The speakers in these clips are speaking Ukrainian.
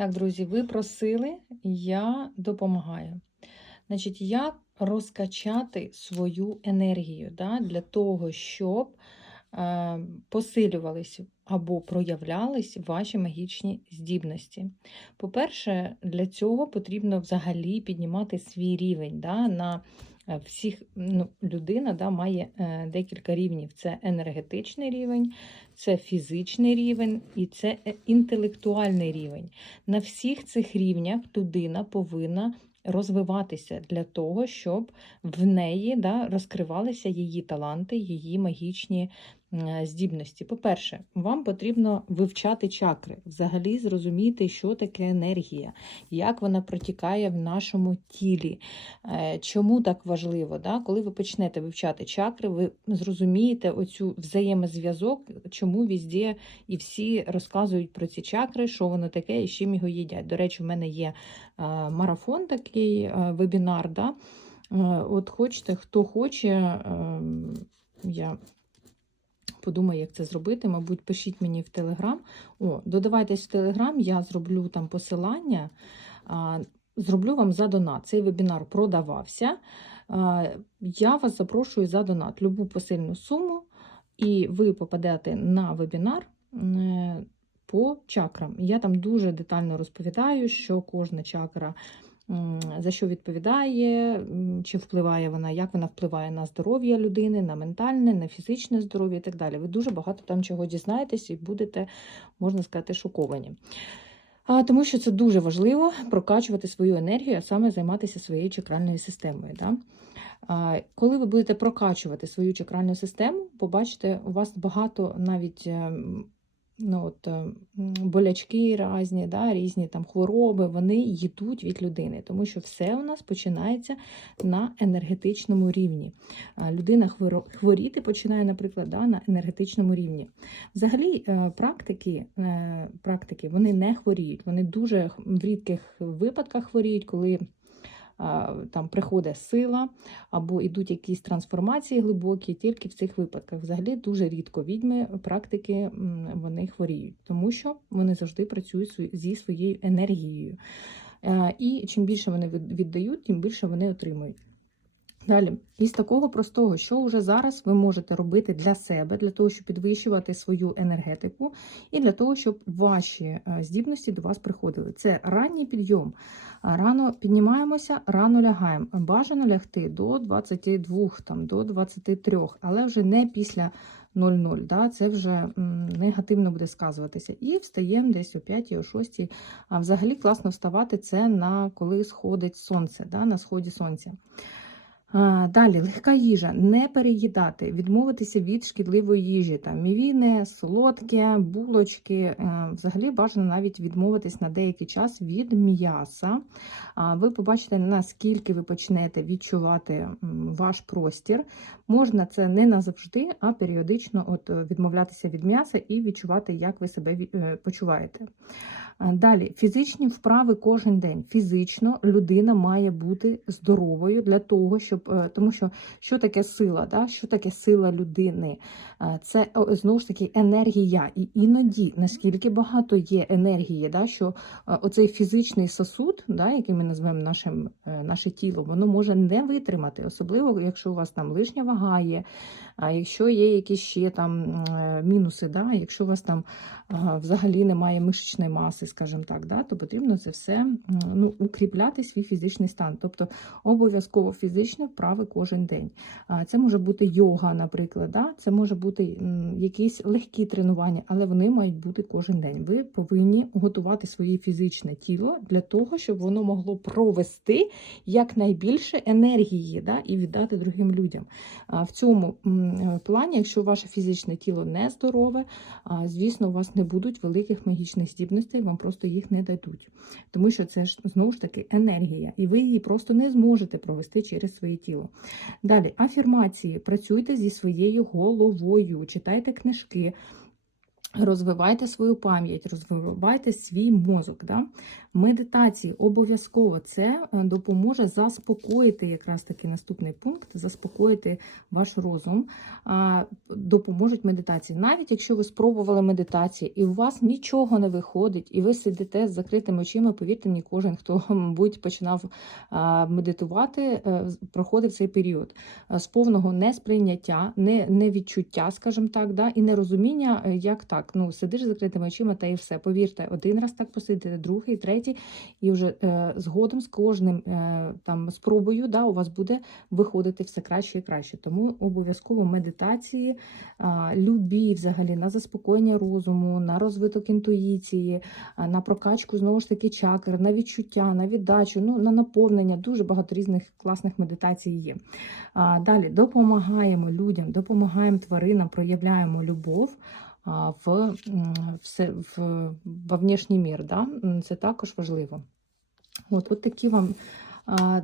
Так, друзі, ви просили, я допомагаю. Значить, як розкачати свою енергію да, для того, щоб е, посилювались або проявлялись ваші магічні здібності. По-перше, для цього потрібно взагалі піднімати свій рівень. Да, на всіх ну, Людина да, має е, декілька рівнів: це енергетичний рівень, це фізичний рівень і це е, інтелектуальний рівень. На всіх цих рівнях людина повинна розвиватися для того, щоб в неї да, розкривалися її таланти, її магічні е, здібності. По-перше, вам потрібно вивчати чакри, взагалі зрозуміти, що таке енергія, як вона протікає в нашому тілі. Е, Чому так важливо? Да? Коли ви почнете вивчати чакри, ви зрозумієте оцю взаємозв'язок, чому візде і всі розказують про ці чакри, що воно таке і з чим його їдять. До речі, в мене є е, марафон такий е, вебінар. Да? Е, От хочете, хто хоче, ем, я подумаю, як це зробити. Мабуть, пишіть мені в Телеграм. О, додавайтесь в Телеграм, я зроблю там посилання. Зроблю вам за донат. Цей вебінар продавався. Я вас запрошую за донат, любу посильну суму, і ви попадете на вебінар е, по чакрам. Я там дуже детально розповідаю, що кожна чакра за що відповідає, чи впливає вона, як вона впливає на здоров'я людини, на ментальне, на фізичне здоров'я і так далі. Ви дуже багато там чого дізнаєтесь і будете, можна сказати, шоковані. А, Тому що це дуже важливо прокачувати свою енергію, а саме займатися своєю чакральною системою. Да? А, Коли ви будете прокачувати свою чакральну систему, побачите, у вас багато навіть ем, ну, от, е, болячки різні, да, різні там хвороби, вони йдуть від людини, тому що все у нас починається на енергетичному рівні. Людина хворіти починає, наприклад, да, на енергетичному рівні. Взагалі, е, практики, е, практики вони не хворіють, вони дуже в рідких випадках хворіють, коли там приходить сила або йдуть якісь трансформації глибокі, тільки в цих випадках. Взагалі дуже рідко відьми, практики вони хворіють, тому що вони завжди працюють зі своєю енергією. Е, І чим більше вони від- віддають, тим більше вони отримують. Далі, із такого простого, що вже зараз ви можете робити для себе, для того, щоб підвищувати свою енергетику, і для того, щоб ваші е, здібності до вас приходили. Це ранній підйом. Рано піднімаємося, рано лягаємо. Бажано лягти до 22, там, до 23, але вже не після 00, да, це вже негативно буде сказуватися. І встаємо десь о 5 о 6. А взагалі класно вставати це на коли сходить сонце, да, на сході сонця. Далі легка їжа, не переїдати, відмовитися від шкідливої їжі, там мівіни, солодке, булочки. Е, Взагалі бажано навіть відмовитись на деякий час від м'яса. Ви побачите, наскільки ви почнете відчувати ваш простір. Можна це не назавжди, а періодично от, е, відмовлятися від м'яса і відчувати, як ви себе е, почуваєте. Далі фізичні вправи кожен день. Фізично людина має бути здоровою для того, щоб е, тому що що таке сила, да? що таке сила людини? Це знову ж таки енергія. І іноді наскільки багато є енергії, да? що е, оцей фізичний сосуд, да, який ми назвемо нашим, е, наше тіло, воно може не витримати, особливо якщо у вас там лишня вага є, а якщо є якісь ще там е, мінуси, да? якщо у вас там взагалі немає мишечної маси, скажімо так, да, то потрібно це все ну, укріпляти свій фізичний стан. Тобто обов'язково фізичні вправи кожен день. Це може бути йога, наприклад, да? це може бути якісь легкі тренування, але вони мають бути кожен день. Ви повинні готувати своє фізичне тіло для того, щоб воно могло провести якнайбільше енергії да? і віддати другим людям. В цьому плані, якщо ваше фізичне тіло не здорове, звісно, у вас не будуть великих магічних здібностей, вам просто їх не дадуть. Тому що це ж знову ж таки енергія, і ви її просто не зможете провести через своє тіло. Далі, афірмації. Працюйте зі своєю головою, читайте книжки. Розвивайте свою пам'ять, розвивайте свій мозок. Да? Медитації обов'язково це е, допоможе заспокоїти якраз таки наступний пункт, заспокоїти ваш розум. Допоможуть медитації. Навіть якщо ви спробували медитації і у вас нічого не виходить, і ви сидите з закритими очима, повірте мені, кожен, хто, мабуть, починав медитувати, е, проходив цей період е, з повного несприйняття, невідчуття, скажімо так, да? і нерозуміння, як так. Ну, сидиш з закритими очима та і все. Повірте, один раз так посидите, другий, третій, і вже е, згодом з кожним е, там спробою да, у вас буде виходити все краще і краще. Тому обов'язково медитації, е, любі взагалі на заспокоєння розуму, на розвиток інтуїції, е, на прокачку знову ж таки чакр, на відчуття, на віддачу, ну, на наповнення. Дуже багато різних класних медитацій є. А, Далі допомагаємо людям, допомагаємо тваринам, проявляємо любов в, в, во внешній мір. Да? Це також важливо. От, от такі вам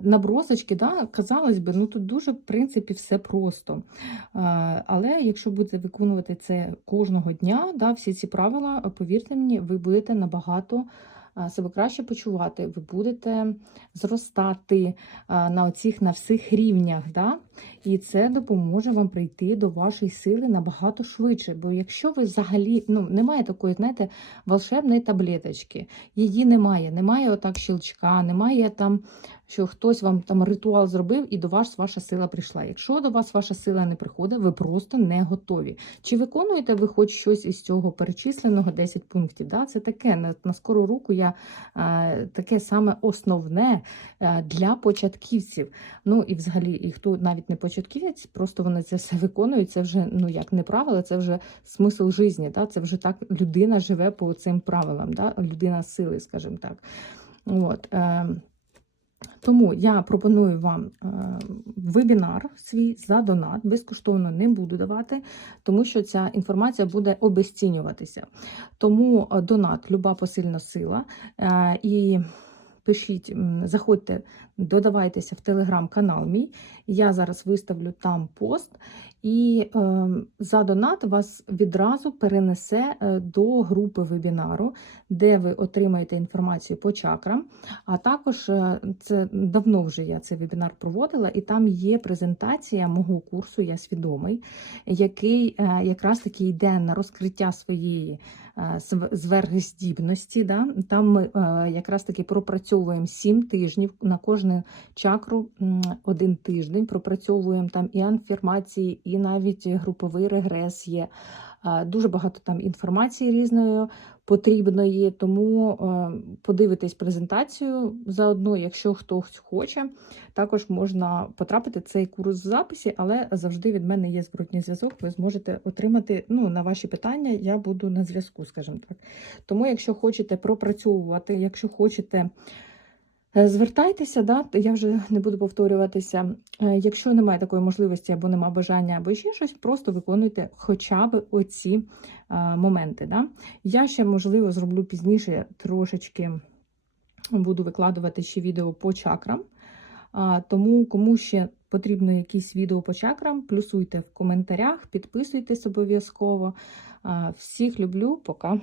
наброзочки, да? казалось би, ну тут дуже, в принципі, все просто. Але якщо будете виконувати це кожного дня, да, всі ці правила, повірте мені, ви будете набагато себе краще почувати, ви будете зростати на оцих на всіх рівнях. Да? І це допоможе вам прийти до вашої сили набагато швидше. Бо якщо ви взагалі ну, немає такої, знаєте, волшебної таблеточки, її немає, немає отак щелчка, немає там, що хтось вам там ритуал зробив і до вас ваша сила прийшла. Якщо до вас ваша сила не приходить, ви просто не готові. Чи виконуєте ви хоч щось із цього перечисленого 10 пунктів? Да? Це таке на, на скору руку я е, таке саме основне е, для початківців. Ну і взагалі, і хто навіть не початківець, просто вони це все виконують. Це вже ну як не правила, це вже смисл житті. Да? Це вже так людина живе по цим правилам, да? людина сили, скажімо так. От, е, тому я пропоную вам е, вебінар свій за донат. Безкоштовно не буду давати, тому що ця інформація буде обесцінюватися. Тому е, донат, люба посильна сила. Е, і пишіть, заходьте, додавайтеся в телеграм-канал мій. Я зараз виставлю там пост, і е, за донат вас відразу перенесе е, до групи вебінару, де ви отримаєте інформацію по чакрам. А також е, це давно вже я цей вебінар проводила, і там є презентація мого курсу Я свідомий, який е, якраз таки йде на розкриття своєї св- зверхздібності. Да? Там ми якраз таки пропрацьовуємо 7 тижнів на кожну чакру один тиждень. Пропрацьовуємо там і афірмації, і навіть груповий регрес є. Дуже багато там інформації різної потрібної, тому е, подивитись презентацію заодно, якщо хтось хоче. Також можна потрапити цей курс в записі, але завжди від мене є зворотній зв'язок. Ви зможете отримати ну, на ваші питання. Я буду на зв'язку, скажімо так. Тому, якщо хочете пропрацьовувати, якщо хочете. Е, Звертайтеся, да? я вже не буду повторюватися. Е, Якщо немає такої можливості або немає бажання, або ще щось, просто виконуйте хоча б оці е, моменти. Да? Я ще, можливо, зроблю пізніше трошечки буду викладувати ще відео по чакрам. Тому, кому ще потрібно якісь відео по чакрам, плюсуйте в коментарях, підписуйтесь обов'язково. Всіх люблю, пока.